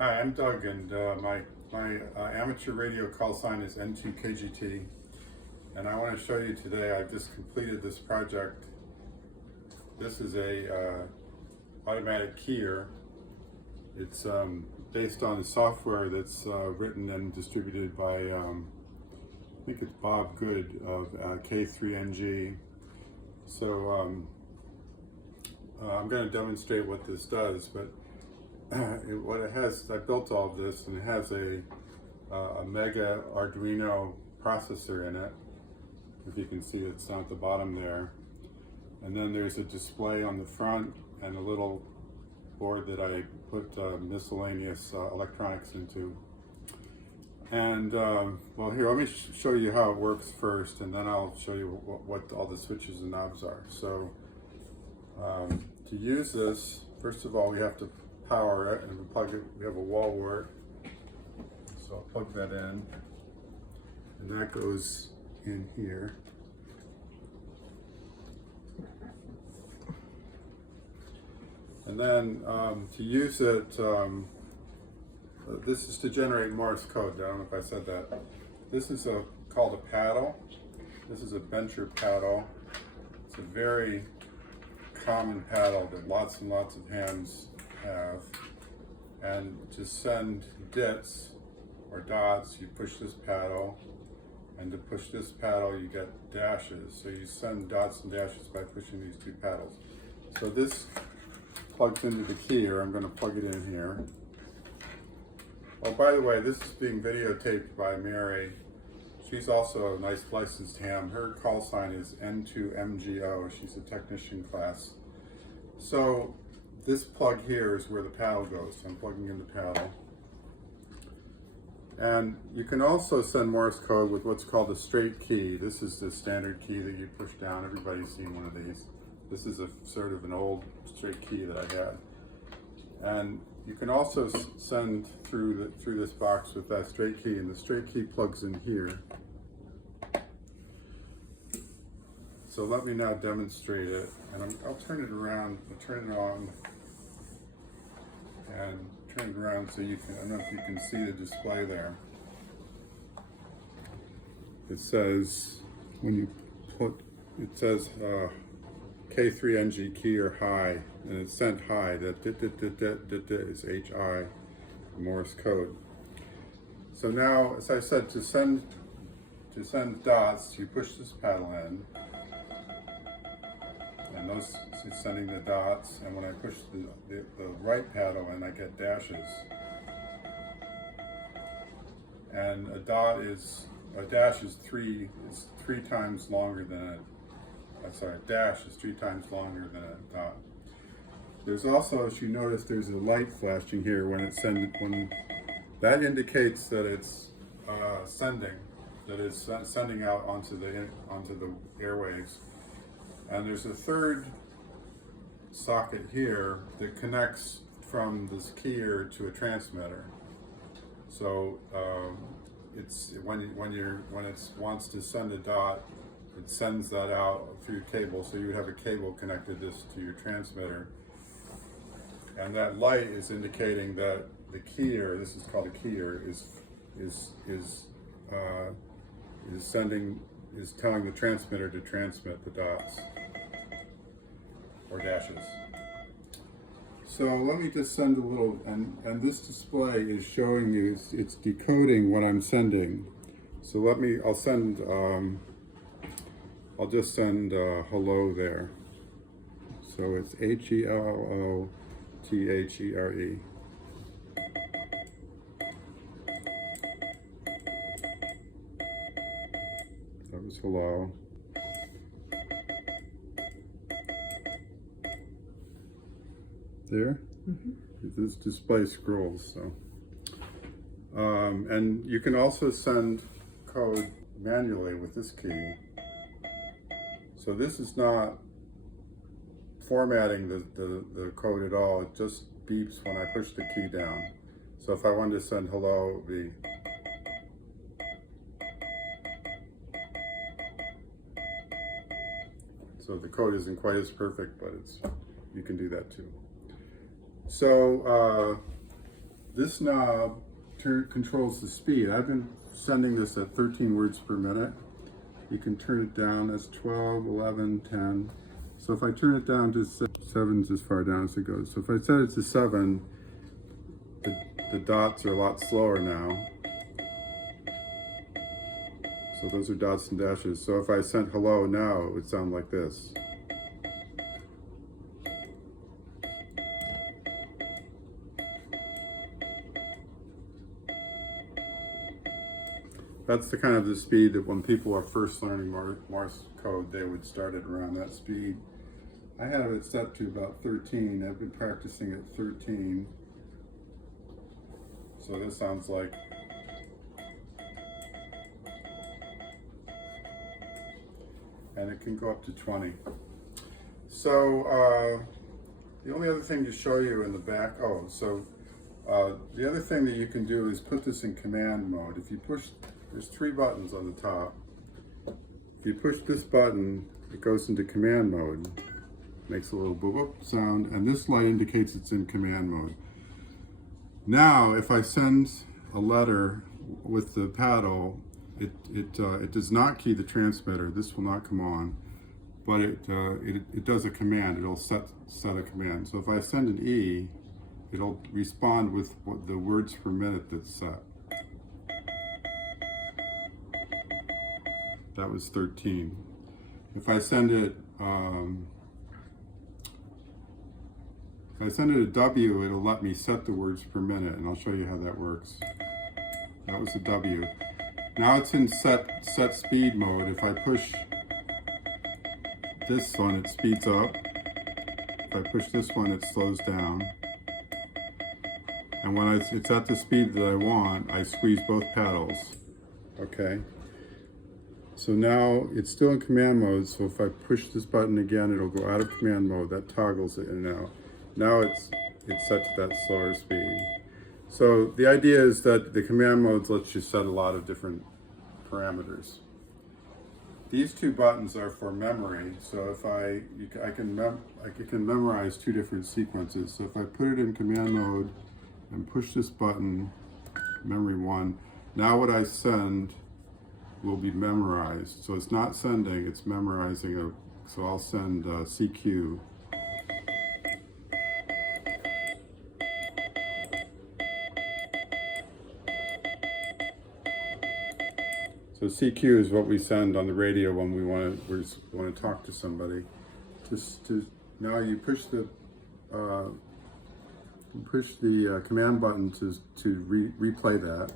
Hi, I'm Doug, and my amateur radio call sign is N2KGT, and I want to show you today. I've just completed this project. This is a automatic keyer. It's based on software that's written and distributed by I think it's Bob Good of K3NG. So I'm going to demonstrate what this does, but what it has, I built all of this, and it has a Mega Arduino processor in it. If you can see, it's down at the bottom there. And then there's a display on the front and a little board that I put miscellaneous electronics into. And well, here, let me show you how it works first, and then I'll show you what all the switches and knobs are. So to use this, first of all, we have to power it, and plug it. We have a wall wart, so I'll plug that in, and that goes in here. And then to use it, this is to generate Morse code. I don't know if I said that. This is called a paddle. This is a bencher paddle. It's a very common paddle that lots and lots of hams have. And to send dits or dots, you push this paddle, and to push this paddle, you get dashes. So you send dots and dashes by pushing these two paddles. So this plugs into the keyer. I'm going to plug it in here. Oh, by the way, this is being videotaped by Mary. She's also a nice licensed ham. Her call sign is N2MGO. She's a technician class. So this plug here is where the paddle goes. So I'm plugging in the paddle. And you can also send Morse code with what's called a straight key. This is the standard key that you push down. Everybody's seen one of these. This is a sort of an old straight key that I had. And you can also send through this box with that straight key, and the straight key plugs in here. So let me now demonstrate it, and I'll turn it around. I'll turn it on and turn it around so you can. I don't know if you can see the display there. It says it says K3NG keyer high, and it's sent high. That is HI Morse code. So now, as I said, to send dots, you push this paddle in, and those is sending the dots. And when I push the right paddle in, I get dashes. And a dash is three times longer than a dash is 3 times longer than a dot. There's also, as you notice, there's a light flashing here when that indicates that it's sending out onto the airwaves. And there's a third socket here that connects from this keyer to a transmitter. So it's when it wants to send a dot, it sends that out through cable. So you would have a cable connected to your transmitter, and that light is indicating that the keyer, this is called a keyer, is telling the transmitter to transmit the dots or dashes. So let me just send a little, and this display is showing me it's decoding what I'm sending. So I'll just send hello there. So it's HELLOTHERE. That was hello. There? Mm-hmm. This display scrolls, so. And you can also send code manually with this key. So this is not formatting the code at all. It just beeps when I push the key down. So if I wanted to send hello, it would be So the code isn't quite as perfect, but you can do that too. So this knob controls the speed. I've been sending this at 13 words per minute. You can turn it down as 12, 11, 10. So if I turn it down to 7's as far down as it goes. So if I set it to 7, the dots are a lot slower now. So those are dots and dashes. So if I sent hello now, it would sound like this. That's the kind of the speed that when people are first learning Morse code, they would start it around that speed. I have it set to about 13. I've been practicing at 13. So this sounds like, and it can go up to 20. So the only other thing to show you in the back, the other thing that you can do is put this in command mode. If you push, there's 3 buttons on the top. If you push this button, it goes into command mode. Makes a little boop boop sound, and this light indicates it's in command mode. Now, if I send a letter with the paddle, it does not key the transmitter. This will not come on, but it does a command. It'll set a command. So if I send an E, it'll respond with the words per minute that's set. That was 13. If I send it a W, it'll let me set the words per minute, and I'll show you how that works. That was a W. Now it's in set speed mode. If I push this one, it speeds up. If I push this one, it slows down. And when it's at the speed that I want, I squeeze both paddles. Okay. So now it's still in command mode, so if I push this button again, it'll go out of command mode. That toggles it in and out. Now it's set to that slower speed. So the idea is that the command modes lets you set a lot of different parameters. These 2 buttons are for memory, so if I can memorize 2 different sequences. So if I put it in command mode and push this button, memory 1, now what I send will be memorized. So it's not sending, it's memorizing. So I'll send CQ. So CQ is what we send on the radio when we want to talk to somebody. Now you push the command button to replay that.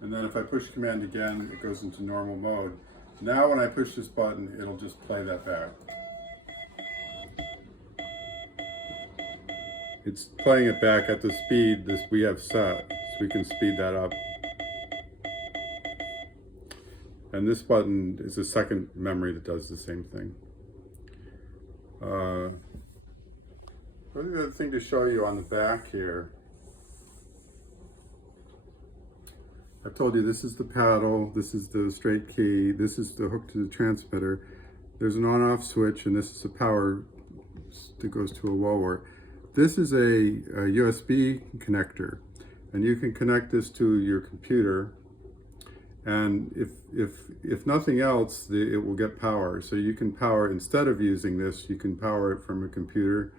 And then if I push command again, it goes into normal mode. Now when I push this button, it'll just play that back. It's playing it back at the speed we have set, so we can speed that up. And this button is a second memory that does the same thing. The other thing to show you on the back here, I've told you this is the paddle, this is the straight key, this is the hook to the transmitter. There's an on-off switch, and this is a power that goes to a wall wart. This is a USB connector, and you can connect this to your computer, and if nothing else, it will get power. So you can power, instead of using this, you can power it from a computer,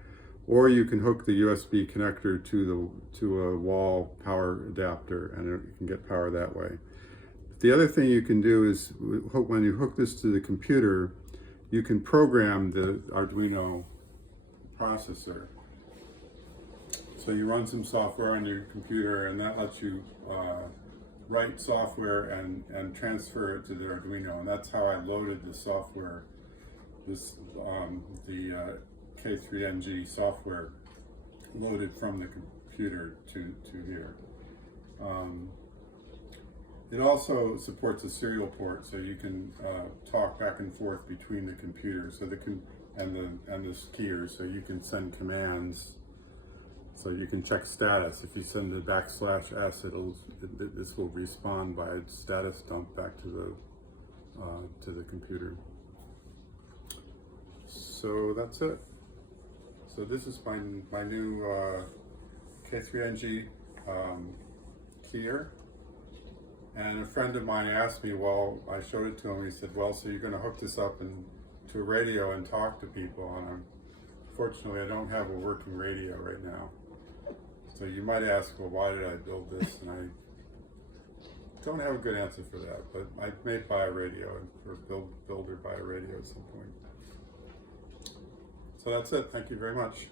or you can hook the USB connector to a wall power adapter, and you can get power that way. The other thing you can do is, when you hook this to the computer, you can program the Arduino processor. So you run some software on your computer, and that lets you write software and transfer it to the Arduino. And that's how I loaded the software, the K3NG software loaded from the computer to here. It also supports a serial port, so you can talk back and forth between the computers, and the keyers, so you can send commands. So you can check status. If you send the \S, this will respond by status dump back to the to the computer. So that's it. So this is my new K3NG keyer. And a friend of mine asked me, well, I showed it to him, he said, well, so you're going to hook this up to a radio and talk to people. And unfortunately, I don't have a working radio right now. So you might ask, well, why did I build this? And I don't have a good answer for that, but I may buy a radio, or build or buy a radio at some point. So that's it. Thank you very much.